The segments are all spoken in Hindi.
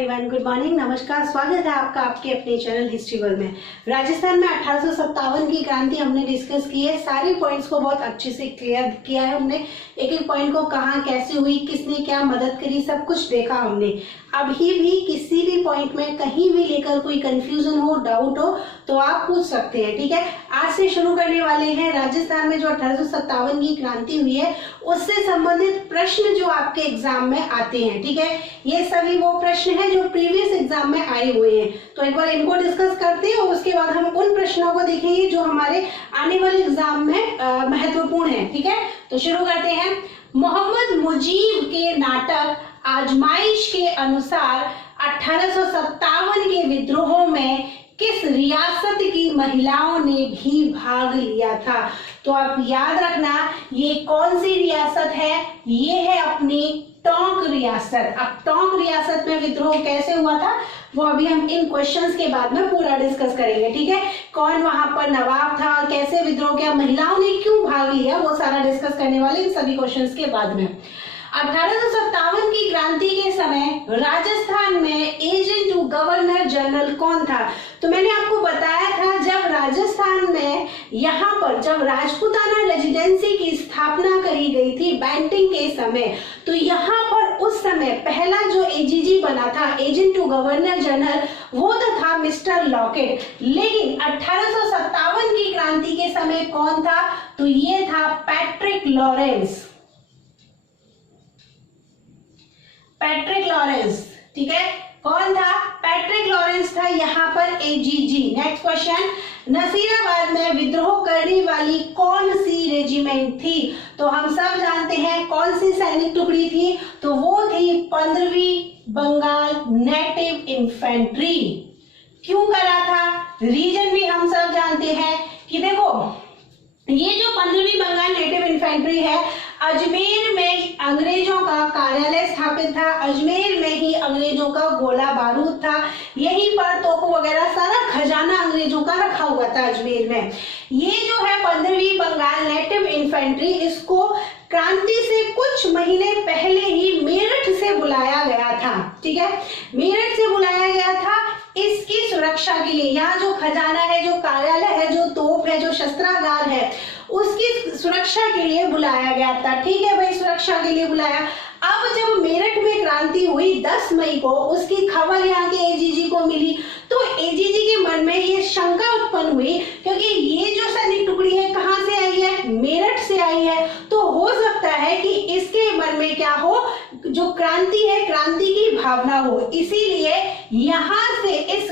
एवरीवन, गुड मॉर्निंग, नमस्कार। स्वागत है आपका आपके अपने चैनल हिस्ट्री वर्ल्ड में। राजस्थान में 1857 की क्रांति हमने डिस्कस की है। सारे पॉइंट्स को बहुत अच्छे से क्लियर किया है हमने। एक एक पॉइंट को कहाँ कैसे हुई, किसने क्या मदद करी, सब कुछ देखा हमने। अभी भी किसी भी पॉइंट में कहीं भी लेकर कोई कंफ्यूजन हो, डाउट हो तो आप पूछ सकते हैं। ठीक है, आज से शुरू करने वाले हैं राजस्थान में जो 1857 की क्रांति हुई है उससे संबंधित प्रश्न जो आपके एग्जाम में आते हैं। ठीक है, ये सभी वो प्रश्न हैं जो प्रीवियस एग्जाम में आए हुए हैं। तो एक बार इनको डिस्कस करते हैं और उसके बाद हम उन प्रश्नों को देखेंगे जो हमारे आने वाले एग्जाम में महत्वपूर्ण है। ठीक है, तो शुरू करते हैं। मोहम्मद मुजीब के नाटक आजमाइश के अनुसार 1857 के विद्रोहों में किस रियासत की महिलाओं ने भी भाग लिया था? तो आप याद रखना, ये कौन सी रियासत है? ये है अपनी टोंक रियासत। अब टोंक रियासत में विद्रोह कैसे हुआ था वो अभी हम इन क्वेश्चंस के बाद में पूरा डिस्कस करेंगे। ठीक है, कौन वहां पर नवाब था, कैसे विद्रोह किया, महिलाओं ने क्यों भाग लिया, वो सारा डिस्कस करने वाले इन सभी क्वेश्चंस के बाद में। 1857 की क्रांति के समय राजस्थान में एजेंट टू गवर्नर जनरल कौन था? तो मैंने आपको बताया था जब राजस्थान में यहाँ पर जब राजपूताना रेजिडेंसी की स्थापना करी गई थी बैंटिंग के समय, तो यहाँ पर उस समय पहला जो एजीजी बना था, एजेंट टू गवर्नर जनरल, वो तो था मिस्टर लॉकेट। लेकिन 1857 की क्रांति के समय कौन था? तो ये था पैट्रिक लॉरेंस। पैट्रिक लॉरेंस, ठीक है, कौन था? पैट्रिक लॉरेंस था यहाँ पर एजीजी। नेक्स्ट क्वेश्चन, नसीराबाद में विद्रोह करने वाली कौन सी रेजिमेंट थी? तो हम सब जानते हैं कौन सी सैनिक टुकड़ी थी, तो वो थी 15वीं बंगाल नेटिव इन्फेंट्री। क्यों करा था? रीजन भी हम सब जानते हैं कि देखो, ये जो 15वीं बंगाल नेटिव इन्फेंट्री है, अजमेर में अंग्रेजों का कार्यालय स्थापित था, अजमेर में ही अंग्रेजों का गोला बारूद था, यहीं पर तोप वगैरह सारा खजाना अंग्रेजों का रखा हुआ था अजमेर में। ये जो है 15वीं बंगाल नेटिव इन्फेंट्री, इसको क्रांति से कुछ महीने पहले ही मेरठ से बुलाया गया था। ठीक है, मेरठ से बुलाया गया था इसकी सुरक्षा के लिए। यहाँ जो खजाना है, जो कार्यालय है, जो तोप है, जो शस्त्रागार है, उसकी सुरक्षा के लिए बुलाया गया था। ठीक है भाई, सुरक्षा के लिए बुलाया। अब जब मेरठ में क्रांति हुई 10 मई को, उसकी खबर यहाँ के एजीजी को मिली, तो एजीजी के मन में ये शंका उत्पन्न हुई, क्योंकि ये जो सैनिक टुकड़ी है कहाँ से आई है? मेरठ से आई है। तो हो सकता है कि इसके मन में क्या हो, जो क्रांति है, क्रांति की भावना हो। इसीलिए यहाँ से इस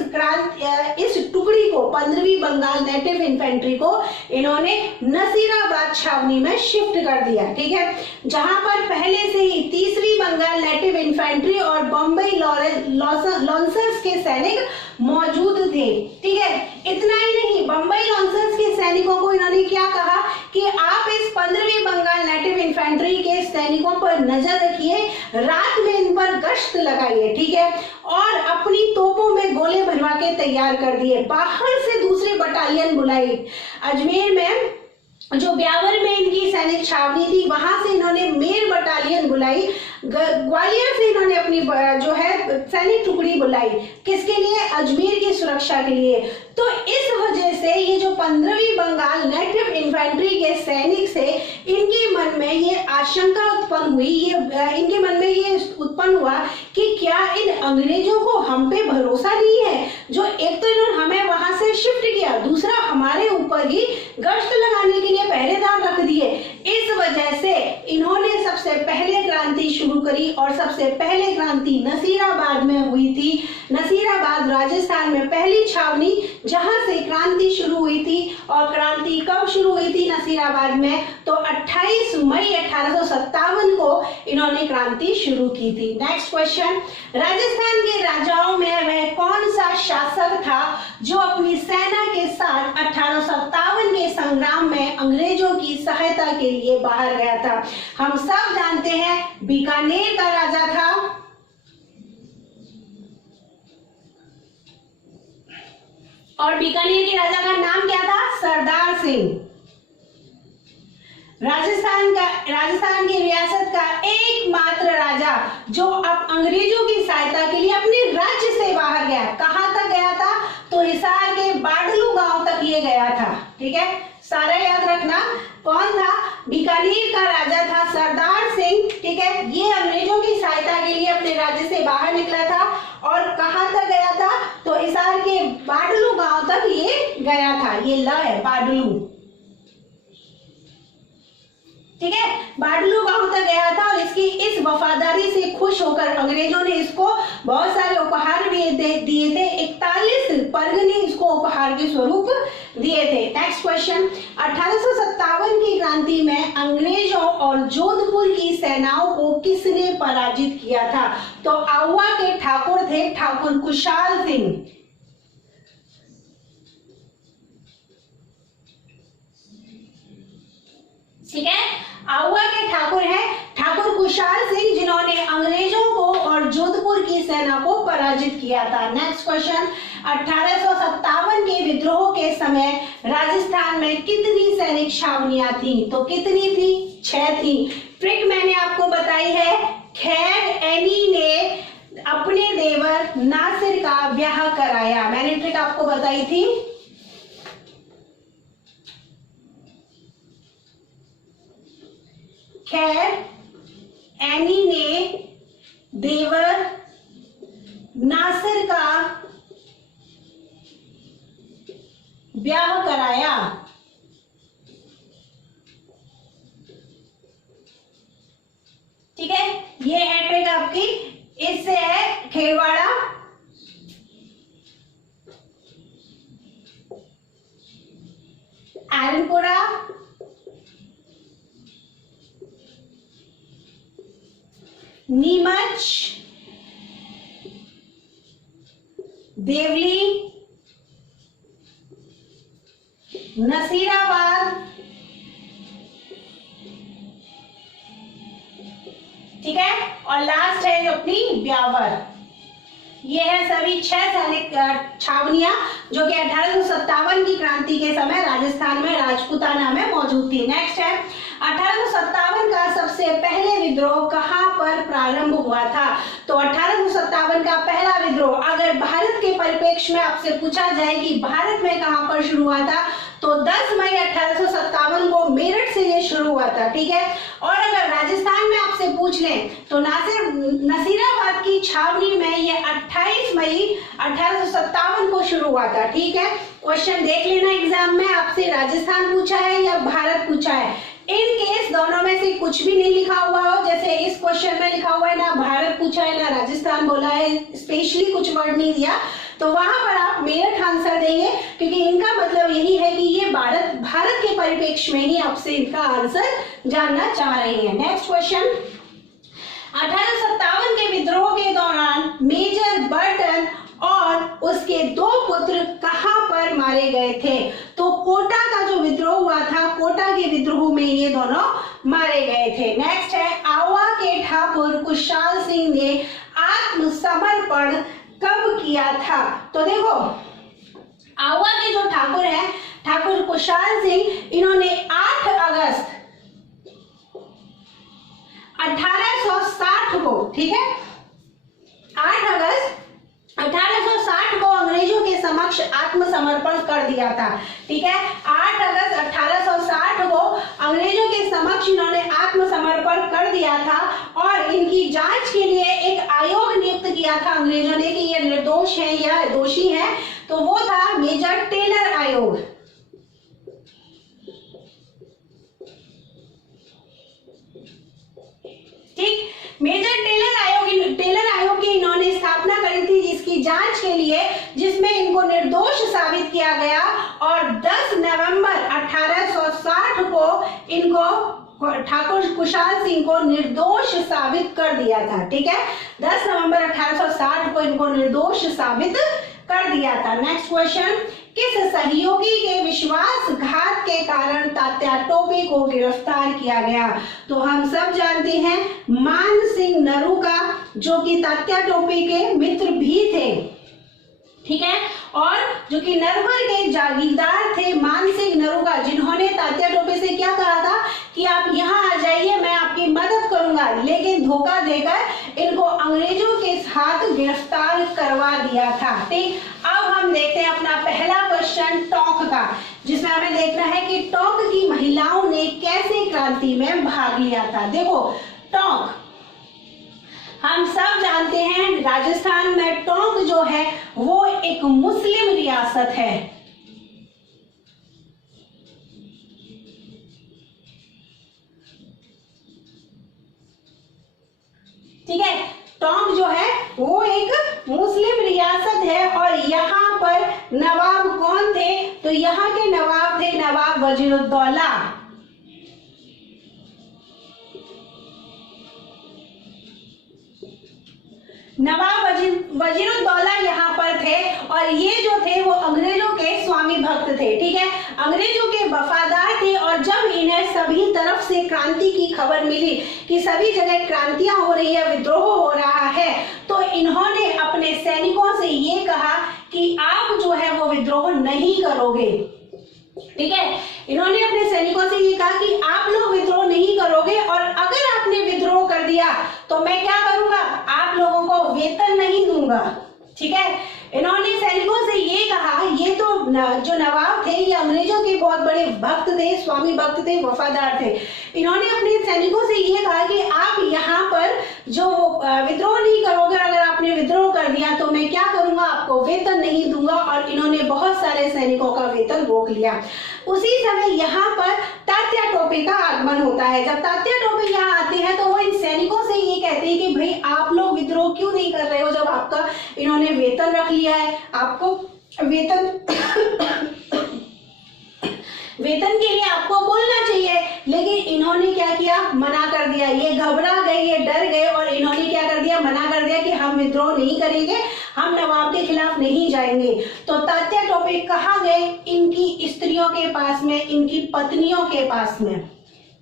टुकड़ी को, 15वीं बंगाल नेटिव इन्फेंट्री को, इन्होंने नसीराबाद छावनी में शिफ्ट कर दिया। ठीक है, जहां पर पहले से ही 3वीं बंगाल नेटिव इन्फेंट्री और बॉम्बे लॉन्सर्स के सैनिक मौजूद थे। ठीक है, इतना ही नहीं, बम्बई लॉन्सर्स के सैनिकों को इन्होंने क्या कहा कि आप इस 15वीं बंगाल नेटिव इन्फेंट्री के सैनिकों पर नजर रखिए, रात में इन पर गश्त लगाइए। ठीक है, और अपनी तोपों में गोले भरवा के तैयार कर दिए। बाहर से दूसरी बटालियन बुलाई। अजमेर में जो ब्यावर में इनकी सैनिक छावनी थी, वहां से इन्होंने मेर बटालियन बुलाई। ग्वालियर से इन्होंने अपनी जो है सैनिक टुकड़ी बुलाई। किसके लिए? अजमेर की सुरक्षा के लिए। तो इस वजह से ये जो 15वीं बंगाल नेटिव इन्फेंट्री के सैनिक से इनके मन में ये आशंका उत्पन्न हुई, इनके मन में ये उत्पन्न हुआ कि क्या इन अंग्रेजों को हम पे भरोसा नहीं है? जो एक तो इन्होंने हमें वहां से शिफ्ट किया, दूसरा हमारे ऊपर ही गश्त लगाने के लिए पहरेदार रख दिए। इस वजह से इन्होंने सबसे पहले क्रांति शुरू करी और सबसे पहले क्रांति नसीराबाद में हुई थी। नसीराबाद राजस्थान में पहली छावनी जहां से क्रांति शुरू हुई थी। और क्रांति कब शुरू हुई थी नसीराबाद में? तो 28 मई 1857 को इन्होंने क्रांति शुरू की थी। नेक्स्ट क्वेश्चन, राजस्थान के राजाओं में वह कौन सा शासक था जो अपनी सेना के साथ 1857 के संग्राम में अंग्रेजों की सहायता के लिए बाहर गया था? हम सब जानते हैं बीकानेर का राजा था और बीकानेर के राजा का नाम क्या था? सरदार सिंह। राजस्थान की रियासत का एकमात्र राजा जो अब अंग्रेजों की सहायता के लिए अपने राज्य से बाहर गया। कहां तक गया था? तो हिसार के बाडलू गांव तक ये गया था। ठीक है, सारा याद रखना। कौन था? बीकानेर का राजा था सरदार सिंह। ठीक है, ये अंग्रेजों की सहायता के लिए अपने राज्य से बाहर निकला था और कहां तक गया था? तो हिसार के बाडलू गांव तक ये गया था। ये ल है, बाडलू। ठीक है, बाडलू गांव तक गया था और इसकी इस वफादारी से खुश होकर अंग्रेजों ने इसको बहुत सारे उपहार भी दिए थे। 41 परगने इसको उपहार के स्वरूप दिए थे। नेक्स्ट क्वेश्चन, 1857 की क्रांति में अंग्रेजों और जोधपुर की सेनाओं को किसने पराजित किया था? तो आउवा के ठाकुर थे ठाकुर कुशाल सिंह। ठीक है, आउवा के ठाकुर हैं ठाकुर कुशाल सिंह, जिन्होंने अंग्रेजों को और जोधपुर की सेना को पराजित किया था। नेक्स्ट क्वेश्चन, 1857 के विद्रोह के समय राजस्थान में कितनी सैनिक छावनियां थी? तो कितनी थी? 6 थी। ट्रिक मैंने आपको बताई है। खैर एनी ने अपने देवर नासिर का ब्याह कराया, मैंने ट्रिक आपको बताई थी। खैर एनी ने देवर नासिर का ब्याह कराया। ठीक है, ये है ट्रिक आपकी। इससे है खेरवाड़ा, आलमपुरा, नीमच, देवली, नसीराबाद। ठीक है, और लास्ट है जो अपनी ब्यावर। ये है सभी 6 सैनिक छावनियां जो कि 1857 की क्रांति के समय राजस्थान में राजपूताना में मौजूद थी। नेक्स्ट है 1857 का सबसे पहले विद्रोह कहां पर प्रारंभ हुआ था? तो 1857 का पहला विद्रोह अगर भारत के परिप्रेक्ष्य में आपसे पूछा जाए कि भारत में कहां पर शुरू हुआ था, तो 10 मई 1857 को मेरठ से ये शुरू हुआ था। ठीक है, और अगर राजस्थान में आपसे पूछ लें तो नसीराबाद की छावनी में ये 28 मई 1857 को शुरू हुआ था। ठीक है, क्वेश्चन देख लेना एग्जाम में, आपसे राजस्थान पूछा है या भारत पूछा है। इन केस दोनों में से कुछ भी नहीं लिखा हुआ हो, जैसे इस क्वेश्चन में लिखा हुआ है ना भारत पूछा है ना राजस्थान बोला है, स्पेशली कुछ वर्ड नहीं दिया, तो वहां पर आप मेरठ आंसर देंगे, क्योंकि इनका मतलब यही है कि ये भारत के परिप्रेक्ष्य में ही आपसे इनका आंसर जानना चाह रहे हैं। नेक्स्ट क्वेश्चन, 1857 के विद्रोह के दौरान मेजर बर्टन और उसके 2 पुत्र कहां पर मारे गए थे? तो कोटा का जो विद्रोह हुआ था, कोटा के विद्रोह में ये दोनों मारे गए थे। नेक्स्ट है आउवा के ठाकुर कुशाल सिंह ने आत्मसमर्पण कब किया था? तो देखो आउवा के जो ठाकुर हैं ठाकुर कुशाल सिंह, इन्होंने 8 अगस्त 1860 को, ठीक है, 8 अगस्त 1860 को अंग्रेजों के समक्ष आत्मसमर्पण कर दिया था। ठीक है, 8 अगस्त 1860 को अंग्रेजों के समक्ष इन्होंने आत्मसमर्पण कर दिया था और इनकी जांच के लिए एक आयोग नियुक्त किया था अंग्रेजों ने कि ये निर्दोष है या दोषी है, तो वो था मेजर टेलर आयोग। ठीक, मेजर टेलर आयोग की इन्होंने स्थापना करी थी, जिसकी जांच के लिए, जिसमें इनको निर्दोष साबित किया गया और 10 नवंबर 1860 को इनको ठाकुर कुशाल सिंह को निर्दोष साबित कर दिया था। ठीक है, 10 नवंबर 1860 को इनको निर्दोष साबित कर दिया था। नेक्स्ट क्वेश्चन, किस सहयोगी के विश्वासघात के कारण तात्या टोपे को गिरफ्तार किया गया? तो हम सब जानते हैं मान सिंह नरूका, जो कि तात्या टोपे के मित्र भी थे। ठीक है, और जो कि नरवर के जागीरदार थे मान सिंह नरूका, जिन्होंने तात्या टोपे से क्या कहा था कि आप यहाँ आ जाइए, मैं आपकी मदद करूंगा, लेकिन धोखा देकर इनको अंग्रेजों के साथ गिरफ्तार करवा दिया था। ठीक, अब हम देखते हैं अपना पहला क्वेश्चन टोंक का, जिसमें हमें देखना है कि टोंक की महिलाओं ने कैसे क्रांति में भाग लिया था। देखो टोंक हम सब जानते हैं, राजस्थान में टोंक जो है वो एक मुस्लिम रियासत है। ठीक है, टोंक जो है वो एक मुस्लिम रियासत है और यहाँ पर नवाब कौन थे, तो यहाँ के नवाब थे नवाब वजीरुद्दौला। नवाब वजीरुद्दौला यहाँ पर थे और ये जो थे वो अंग्रेजों के स्वामी भक्त थे। ठीक है, अंग्रेजों के वफादार थे और जब इन्हें सभी तरफ से क्रांति की खबर मिली कि सभी जगह क्रांतियां हो रही है, विद्रोह हो रहा है, तो इन्होंने अपने सैनिकों से ये कहा कि आप जो है वो विद्रोह नहीं करोगे। ठीक है, इन्होंने अपने सैनिकों से ये कहा कि आप लोग विद्रोह नहीं करोगे और अगर आपने विद्रोह कर दिया तो मैं क्या करूंगा, आप लोगों को वेतन नहीं दूंगा। ठीक है, इन्होंने सैनिकों से ये कहा, ये तो जो नवाब थे ये अंग्रेजों के बहुत बड़े भक्त थे, स्वामी भक्त थे, वफादार थे। इन्होंने अपने सैनिकों से ये कहा कि आप यहाँ पर जो विद्रोह नहीं करोगे, अगर आपने विद्रोह कर दिया तो मैं क्या करूंगा, आपको वेतन नहीं दूंगा। और इन्होंने बहुत सारे सैनिकों का वेतन रोक लिया। उसी समय यहाँ पर तात्या टोपे का आगमन होता है। जब तात्या टोपे यहाँ आते हैं तो वो इन सैनिकों से ये कहते हैं कि भाई आप लोग विद्रोह क्यों नहीं कर रहे हो, जब आपका इन्होंने वेतन रख लिया है, आपको वेतन के लिए आपको बोलना चाहिए। लेकिन इन्होंने क्या किया, मना कर दिया। ये घबरा गए, ये डर गए और इन्होंने क्या कर दिया, मना कर दिया कि हम विद्रोह नहीं करेंगे, हम नवाब के खिलाफ नहीं जाएंगे। तो तात्या टोपे कहाँ गए, इनकी स्त्रियों के पास में, इनकी पत्नियों के पास में।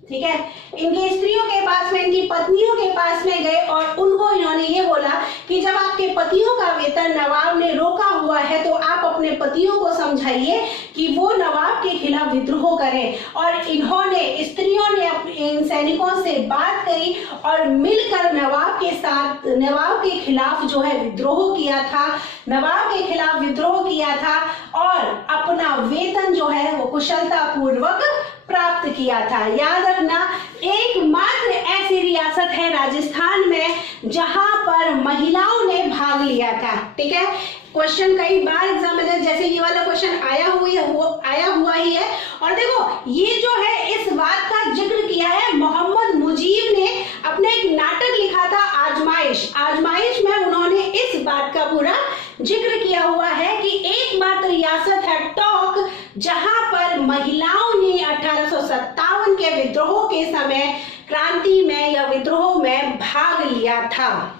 ठीक है, इनकी स्त्रियों के पास में, इनकी पत्नियों के पास में गए और उनको इन्होंने ये बोला कि जब आपके पतियों का वेतन नवाब ने रोका हुआ है तो आप अपने पतियों को समझाइए कि वो नवाब के खिलाफ विद्रोह करें। और इन्होंने, स्त्रियों ने इन सैनिकों से बात करी और मिलकर नवाब के साथ, नवाब के खिलाफ जो है विद्रोह किया था, नवाब के खिलाफ विद्रोह किया था और अपना वेतन जो है वो कुशलता पूर्वक प्राप्त किया था। याद रखना, एकमात्र ऐसी रियासत है राजस्थान में जहां पर महिलाओं ने भाग लिया था। ठीक है, क्वेश्चन कई बार एग्जाम में जैसे ये वाला क्वेश्चन आया हुआ ही है। और देखो ये जो है इस बात का जिक्र किया है मोहम्मद मुजीब ने, अपने एक नाटक लिखा था आजमाइश। आजमाइश में उन्होंने इस बात का पूरा जिक्र किया हुआ है कि एकमात्र रियासत है टोंक जहां पर महिलाओं ने 1857 के विद्रोह के समय क्रांति में या विद्रोह में भाग लिया था।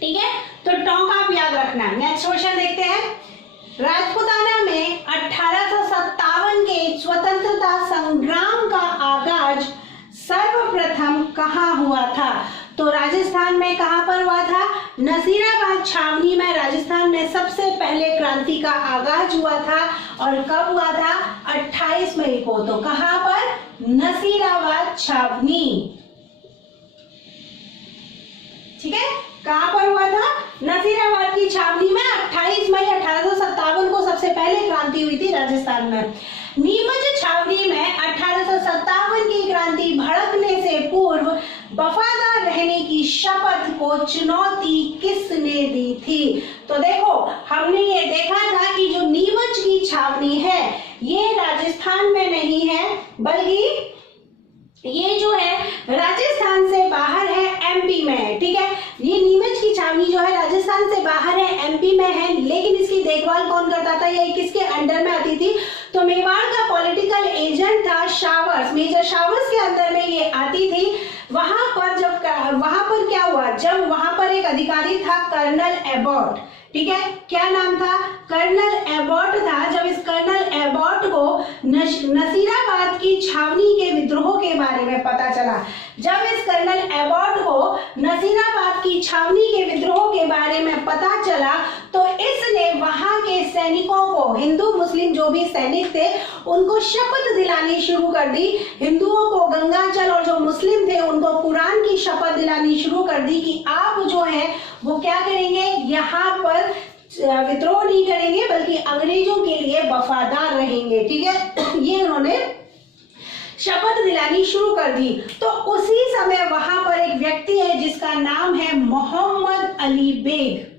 ठीक है, तो टोंक आप याद रखना। नेक्स्ट क्वेश्चन देखते हैं। राजपूताना में 1857 के स्वतंत्रता संग्राम का आगाज सर्वप्रथम कहाँ हुआ था? तो राजस्थान में कहां पर हुआ था? नसीराबाद छावनी में राजस्थान में सबसे पहले क्रांति का आगाज हुआ था। और कब हुआ था? 28 मई को। तो कहां पर? नसीराबाद छावनी। ठीक है, कहां पर हुआ था? नसीराबाद की छावनी में 28 मई 1857 को सबसे पहले क्रांति हुई थी राजस्थान में। नीमच छावनी में 1857 की क्रांति भड़कने से पूर्व वफादार रहने की शपथ को चुनौती किसने दी थी? तो देखो, हमने ये देखा था कि जो नीमच की छावनी है ये राजस्थान में नहीं है, बल्कि ये जो है राजस्थान से बाहर है, एमपी में है। ठीक है, ये नीमच की छावनी जो है राजस्थान से बाहर है, एमपी में है, लेकिन इसकी देखभाल कौन करता था? ये किसके अंडर में आती थी? तो मेवाड़ का पॉलिटिकल एजेंट था शावर्स, मेजर शावर्स के अंदर में ये आती थी। वहां पर क्या हुआ? जब वहां पर एक अधिकारी था कर्नल एबॉट। ठीक है, क्या नाम था? कर्नल एबॉट था, जब इस कर्नल एबॉट को नसीराबाद की छावनी के विद्रोह के बारे में पता चला, जब इस कर्नल एबॉट को नसीराबाद की छावनी के विद्रोह के बारे में पता चला तो इसने वहां के सैनिकों को, हिंदू मुस्लिम जो भी सैनिक थे उनको शपथ दिलानी शुरू कर दी। हिंदुओं को गंगाजल और जो मुस्लिम थे उनको कुरान की शपथ दिलानी शुरू कर दी कि आप जो है वो क्या करेंगे, यहाँ पर विद्रोह नहीं करेंगे बल्कि अंग्रेजों के लिए वफादार रहेंगे। ठीक है, ये उन्होंने शपथ दिलानी शुरू कर दी। तो उसी समय वहां पर एक व्यक्ति है जिसका नाम है मोहम्मद अली बेग।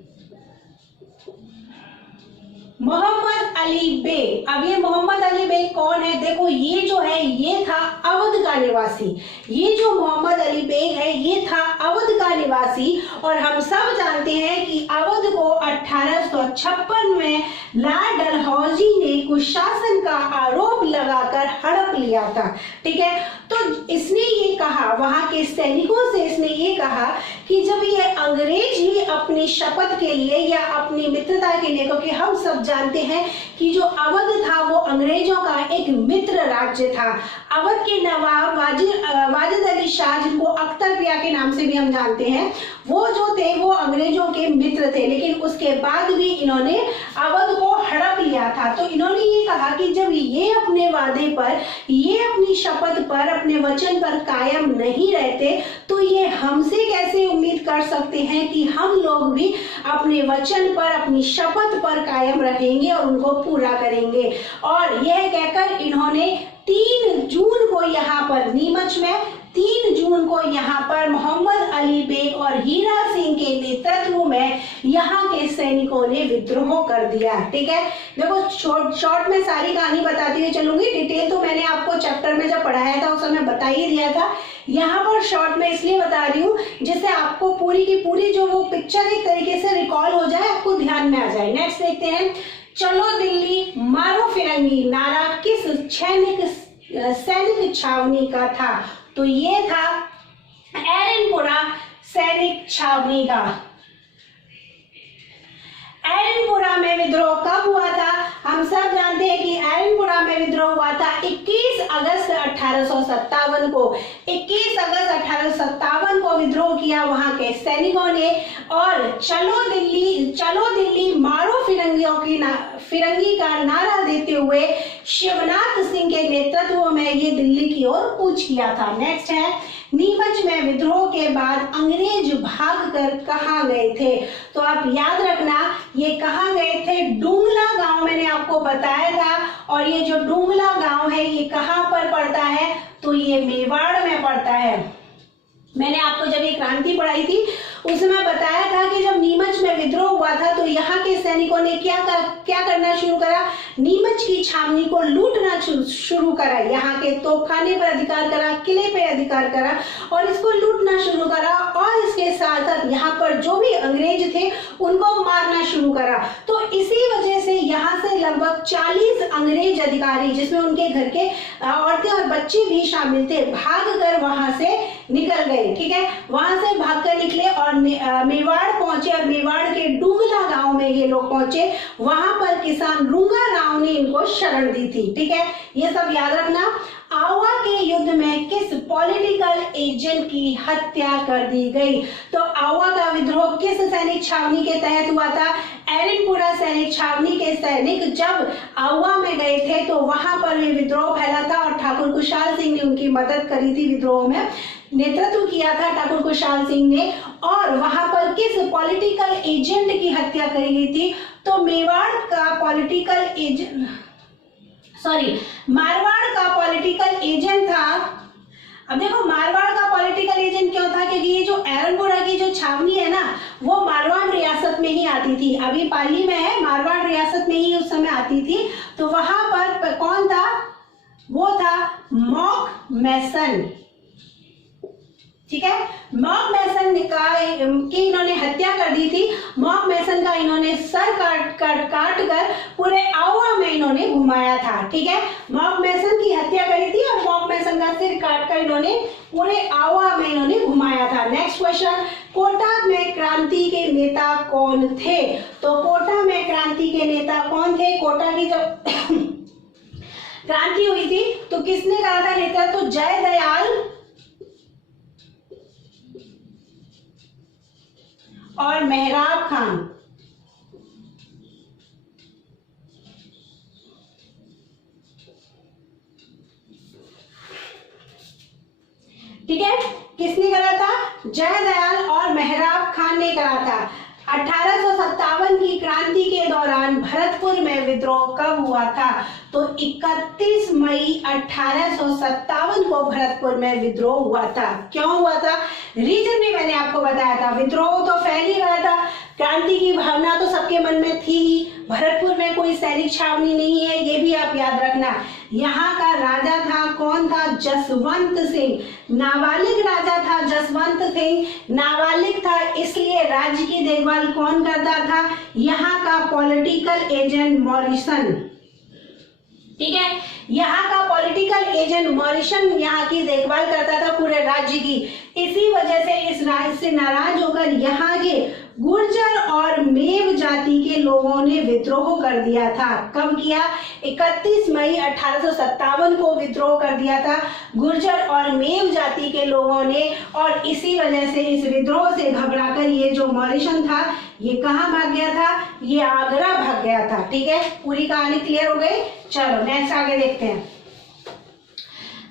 मोहम्मद अली बेग। अब ये मोहम्मद अली बेग कौन है? देखो ये जो है ये था अवध का निवासी। ये जो मोहम्मद अली बेग है ये था अवध का निवासी और हम सब जानते हैं कि अवध को 1856 में लाल डलहौजी ने कुशासन का आरोप लगाकर हड़प लिया था। ठीक है, तो इसने ये कहा, वहां के सैनिकों से इसने ये कहा कि जब ये अंग्रेज ही अपनी शपथ के लिए या अपनी मित्रता के लिए, क्योंकि हम सब जानते हैं कि जो अवध था वो अंग्रेजों का एक मित्र राज्य था। अवध के नवाब वाजिद अली शाह, जिनको अख्तर पिया के नाम से भी हम जानते हैं, वो जो थे वो अंग्रेजों के मित्र थे, लेकिन उसके बाद भी इन्होंने अवध को हड़प लिया था। तो इन्होंने ये कहा कि जब ये अपने वादे पर, ये अपनी शपथ पर, अपने वचन पर कायम नहीं रहते तो ये हमसे कैसे उम्मीद कर सकते हैं कि हम लोग भी अपने वचन पर, अपनी शपथ पर कायम रहेंगे और उनको पूरा करेंगे। और यह कहकर इन्होंने 3 जून को यहाँ पर नीमच में 3 जून को यहाँ पर मोहम्मद अली बेग और हीरा सिंह के नेतृत्व में यहाँ के सैनिकों ने विद्रोह कर दिया। ठीक है, देखो शॉर्ट में सारी कहानी बताती हुई चलूंगी। डिटेल तो मैंने आपको चैप्टर में जब पढ़ाया था उस समय बता ही दिया था। यहाँ पर शॉर्ट में इसलिए बता रही हूँ जिससे आपको पूरी की पूरी जो वो पिक्चर एक तरीके से रिकॉल हो जाए, आपको ध्यान में आ जाए। नेक्स्ट देखते हैं, चलो दिल्ली मारो फिरंगी नारा किस सैनिक छावनी का था? तो ये था एरनपुरा सैनिक छावनी का। एरनपुरा में विद्रोह कब हुआ था? हम सब जानते हैं कि एरनपुरा में विद्रोह हुआ था 21 अगस्त 1857 को। 21 अगस्त 1857 को विद्रोह किया वहां के सैनिकों ने और चलो दिल्ली मारो फिरंगी का नारा देते हुए शिवनाथ सिंह के नेतृत्व में ये दिल्ली की ओर कूच किया था। नेक्स्ट है, नीमच में विद्रोह के बाद अंग्रेज भागकर कहाँ गए थे? तो आप याद रखना ये कहाँ गए थे? डुंगला गांव मैंने आपको बताया था। और ये जो डुंगला गांव है ये कहाँ पर पड़ता है? तो ये मेवाड़ में पड़ता है। मैंने आपको जब ये क्रांति पढ़ाई थी उसमें बताया था कि जब नीमच में विद्रोह हुआ था तो यहाँ के सैनिकों ने क्या करना शुरू करा? नीमच की छावनी को लूटना शुरू करा, यहाँ के तोपखाने पर अधिकार करा, किले पे अधिकार करा और इसको लूटना शुरू करा और इसके साथ साथ यहाँ पर जो भी अंग्रेज थे उनको मारना शुरू करा। तो इसी वजह से यहाँ से लगभग 40 अंग्रेज अधिकारी, जिसमें उनके घर के औरतें और बच्चे भी शामिल थे, भागकर वहां से निकल गए। ठीक है, वहां से भागकर निकले और मेवाड़ पहुंचे और मेवाड़ के डुंगला गांव में ये लोग पहुंचे। वहां पर किसान रुंगा राव ने इनको शरण दी थी। ठीक है, ये सब याद रखना। आवा के युद्ध में किस पॉलिटिकल एजेंट की हत्या कर दी गई? तो आवा का विद्रोह किस सैनिक छावनी के तहत हुआ था? एरनपुरा सैनिक छावनी के सैनिक जब आवा में गए थे तो वहां पर ये विद्रोह फैला था और ठाकुर खुशहाल सिंह ने उनकी मदद करी थी, विद्रोह में नेतृत्व किया था ठाकुर खुशहाल सिंह ने। और वहां पर किस पॉलिटिकल एजेंट की हत्या करी गई थी? तो मारवाड़ का पॉलिटिकल एजेंट था। अब देखो मारवाड़ का पॉलिटिकल एजेंट क्यों था? क्योंकि ये जो एरनपुरा की जो छावनी है ना वो मारवाड़ रियासत में ही आती थी। अभी पाली में है, मारवाड़ रियासत में ही उस समय आती थी। तो वहां पर कौन था? वो था मॉक मैसन। ठीक है, मॉक मैसन की इन्होंने हत्या कर दी थी। मॉक मैसन का इन्होंने सर काट कर पूरे आवा में इन्होंने घुमाया था। ठीक है, मॉक मैसन की हत्या करी थी और मॉक मैसन पर्सन का सिर काटकर इन्होंने पूरे आवा में इन्होंने घुमाया था। नेक्स्ट क्वेश्चन, कोटा में क्रांति के नेता कौन थे? तो कोटा में क्रांति के नेता कौन थे? कोटा की जब क्रांति हुई थी तो किसने करा था नेतृत्व? तो जय दयाल और मेहराब खान। ठीक है, किसने करा था? जय दयाल और मेहराब खान ने करा था। 1857 की क्रांति के दौरान भरतपुर में विद्रोह कब हुआ था? तो 31 मई 1857 को भरतपुर में विद्रोह हुआ था। क्यों हुआ था? रीजन भी मैंने आपको बताया था। विद्रोह तो फैल ही रहा था, क्रांति की भावना तो सबके मन में थी ही। भरतपुर में कोई सैनिक छावनी नहीं है, ये भी आप याद रखना। यहाँ का राजा था, कौन था? जसवंत सिंह। नाबालिग राजा था जसवंत सिंह। नाबालिग था इसलिए राज्य की देखभाल कौन करता था? यहाँ का पॉलिटिकल एजेंट मॉरिसन। ठीक है, यहाँ का पॉलिटिकल एजेंट मॉरिसन यहाँ की देखभाल करता था पूरे राज्य की। इसी वजह से इस राज्य से नाराज होकर यहाँ के गुर्जर और मेव जाति के लोगों ने विद्रोह कर दिया था। कब किया? 31 मई 1857 को विद्रोह कर दिया था गुर्जर और मेव जाति के लोगों ने। और इसी वजह से इस विद्रोह से घबराकर ये जो मॉरिसन था ये कहाँ भाग गया था? ये आगरा भाग गया था। ठीक है, पूरी कहानी क्लियर हो गई। चलो नेक्स्ट आगे देखते हैं।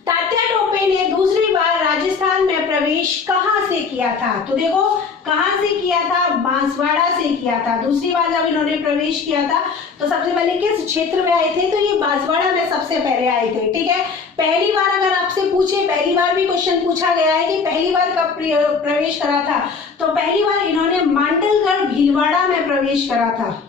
तात्या टोपे ने दूसरी बार राजस्थान में प्रवेश कहां से किया था? तो देखो कहां से किया था? बांसवाड़ा से किया था। दूसरी बार जब इन्होंने प्रवेश किया था तो सबसे पहले किस क्षेत्र में आए थे? तो ये बांसवाड़ा में सबसे पहले आए थे। ठीक है, पहली बार अगर आपसे पूछे, पहली बार भी क्वेश्चन पूछा गया है कि पहली बार कब प्रवेश करा था, तो पहली बार इन्होंने मांडलगढ़ भीलवाड़ा में प्रवेश करा था।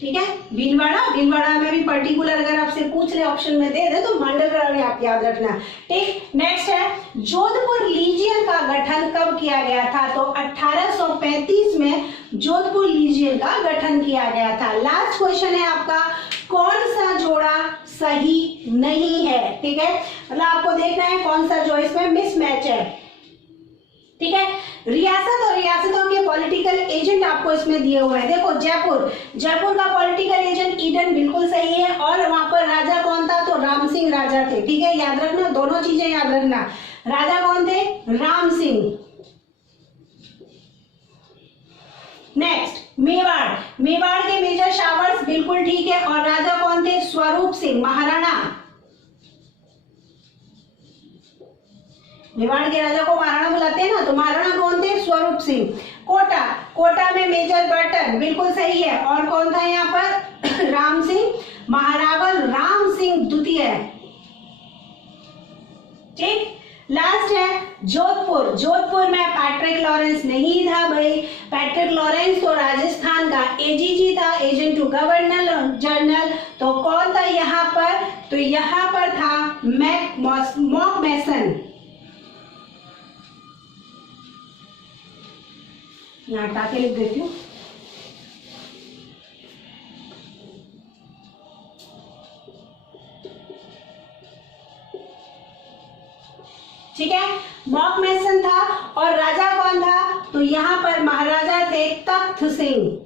ठीक है, भीलवाड़ा में भी पर्टिकुलर अगर आपसे पूछ ले, ऑप्शन में दे दे तो मांडलगढ़ में आप याद रखना। ठीक, नेक्स्ट है जोधपुर लीजियन का गठन कब किया गया था? तो 1835 में जोधपुर लीजियन का गठन किया गया था। लास्ट क्वेश्चन है आपका, कौन सा जोड़ा सही नहीं है? ठीक है, मतलब आपको देखना है कौन सा जो इसमें मिसमैच है। ठीक है, रियासत और रियासतों के पॉलिटिकल एजेंट आपको इसमें दिए हुए हैं। देखो जयपुर का पॉलिटिकल एजेंट ईडन बिल्कुल सही है, और वहां पर राजा कौन था? तो राम सिंह राजा थे। ठीक है, याद रखना, दोनों चीजें याद रखना। राजा कौन थे? राम सिंह। नेक्स्ट मेवाड़ के मेजर शावर्स बिल्कुल ठीक है, और राजा कौन थे? स्वरूप सिंह, महाराणा। मेवाड़ के राजा को महाराणा बुलाते हैं ना, तो महाराणा कौन थे? स्वरूप सिंह। कोटा में मेजर बर्टन बिल्कुल सही है, और कौन था यहाँ पर? राम सिंह, महारावल राम सिंह द्वितीय। ठीक, लास्ट है जोधपुर में पैट्रिक लॉरेंस नहीं था भाई। पैट्रिक लॉरेंस तो राजस्थान का एजीजी था, एजेंट टू गवर्नर जनरल। तो कौन था यहाँ पर? तो यहाँ पर था मॉकमेसन। यहाँ हटा के लिख देती हूँ। ठीक है, मॉकमेसन था, और राजा कौन था? तो यहाँ पर महाराजा थे तख्त सिंह।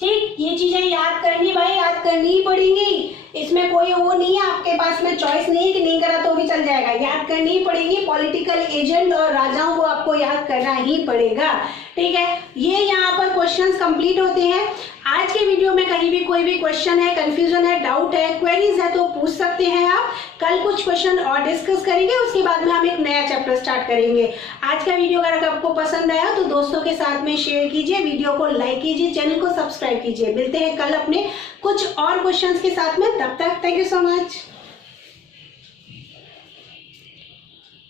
ठीक, ये चीजें याद करनी भाई, याद करनी ही पड़ेंगी। इसमें कोई वो नहीं है, आपके पास में चॉइस नहीं है कि नहीं करा तो भी चल जाएगा, याद करनी ही पड़ेगी। पॉलिटिकल एजेंट और राजाओं को आपको याद करना ही पड़ेगा। ठीक है, ये यहाँ पर क्वेश्चंस कंप्लीट होते हैं। आज के वीडियो में कहीं भी कोई भी क्वेश्चन है, कंफ्यूजन है, डाउट है, क्वेरीज है तो पूछ सकते हैं आप। कल कुछ क्वेश्चन और डिस्कस करेंगे, उसके बाद में हम एक नया चैप्टर स्टार्ट करेंगे। आज का वीडियो अगर आपको पसंद आया तो दोस्तों के साथ में शेयर कीजिए, वीडियो को लाइक कीजिए, चैनल को सब्सक्राइब कीजिए। मिलते हैं कल अपने कुछ और क्वेश्चंस के साथ में, तब तक थैंक यू सो मच।